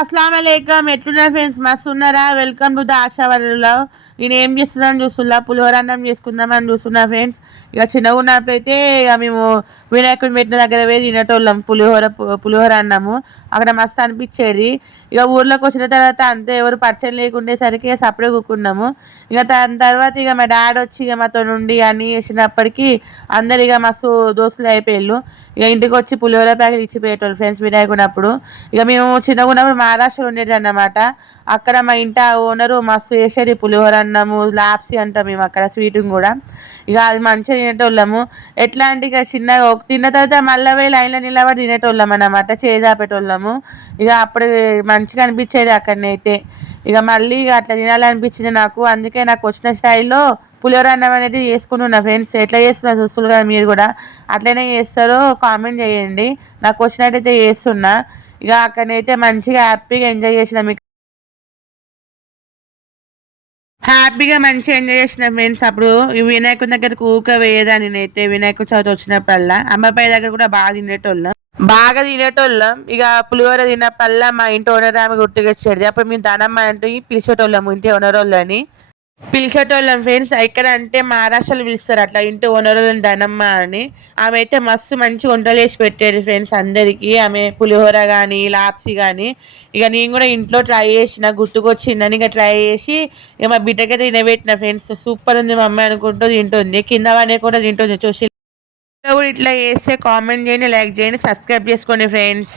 అస్సలం అయికం ఎట్లున్నారు ఫ్రెండ్స్? మస్తు ఉన్నారా వెల్కమ్ టు ద ఆశావరిలో నేను ఏం చేస్తున్నాను చూస్తున్నా? పులిహోర అన్నం చేసుకుందామని చూస్తున్నా ఫ్రెండ్స్. ఇక చిన్నగా ఉన్నప్పుడైతే ఇక మేము వినాయకుడు పెట్టిన దగ్గర పోయి తినేటోళ్ళం పులిహోర పులిహోర అన్నము. అక్కడ మస్తు అనిపించేది. ఇక ఊర్లోకి వచ్చిన తర్వాత అంతే ఎవరు పరిచయం లేకుండేసరికి సపరేట్ కూకున్నాము. ఇక దాని తర్వాత ఇక మా డాడీ వచ్చి ఇక మాతో నుండి అని చేసినప్పటికీ అందరు ఇక మస్తు దోస్తులు అయిపోయాళ్ళు. ఇక ఇంటికి వచ్చి పులిహోర ప్యాకెట్ ఇచ్చిపోయేటోళ్ళు ఫ్రెండ్స్ వినాయకుడు అప్పుడు. ఇక మేము చిన్నగా ఉన్నప్పుడు మహారాష్ట్ర ఉండేది అన్నమాట అక్కడ మా ఇంటి ఓనరు మస్తు చేసేది పులిహోర అన్నము లాప్సీ అంటాం మేము అక్కడ స్వీట్ కూడా. ఇక అది మంచిగా తినేటోళ్ళము. ఎట్లా అంటే ఇక చిన్నగా ఒక తిన్న తర్వాత మళ్ళీ పోయి లైన్లో నిలబడి తినేటోళ్ళం అన్నమాట చేజాపేటోళ్ళము ఇక అప్పుడు మంచిగా అనిపించేది అక్కడనైతే. ఇక మళ్ళీ ఇక అట్లా తినాలనిపించింది నాకు. అందుకే నాకు వచ్చిన స్టైల్లో పులిహోర అన్నం అనేది చేసుకుని ఫ్రెండ్స్. ఎట్లా చేస్తున్నారు చూస్తున్నారు కదా మీరు కూడా. అట్లనే చేస్తారో కామెంట్ చేయండి. నాకు వచ్చినట్టయితే చేస్తున్నా. ఇక అక్కడైతే మంచిగా హ్యాపీగా ఎంజాయ్ చేసినాం ఇక. హ్యాపీగా మంచిగా ఎంజాయ్ చేసిన ఫ్రెండ్స్ అప్పుడు. వినాయకుడి వినాయకుని దగ్గరకు ఊక వేయదాన్ని నేనైతే. వినాయకుడి చవితి వచ్చినప్పుడల్లా. అమ్మపై దగ్గర కూడా బాగా తినేటోళ్ళం. బాగా తినేటోళ్ళం. ఇక పులిహోర తిన్నప్పుడల్లా మా ఇంటి ఓనర్ ఆమె గుర్తుకొచ్చేది. అప్పుడు మేము దానమ్మ అంటూ పిలిచేటోళ్ళము ఇంటి ఓనర్ వాళ్ళని పిలిచేటోళ్ళం ఫ్రెండ్స్ ఎక్కడ అంటే మహారాష్ట్రలో పిలుస్తారు. అట్లా ఇంటి ఓనర్ ధనమ్మ అని. ఆమె అయితే మస్తు మంచి వంటలు వేసి పెట్టేది ఫ్రెండ్స్ అందరికీ. ఆమె పులిహోర కానీ లాప్సీ కానీ ఇక నేను కూడా ఇంట్లో ట్రై చేసిన గుర్తుకొచ్చిందని ఇక ట్రై చేసి ఇక మా బిడ్డకైతే తినబెట్టిన ఫ్రెండ్స్ సూపర్ ఉంది మా అమ్మాయి అనుకుంటూ తింటుంది. కింద వానే కూడా తింటుంది. చూసి కూడా ఇట్లా చేస్తే కామెంట్ చేయండి లైక్ చేయండి సబ్స్క్రైబ్ చేసుకోండి ఫ్రెండ్స్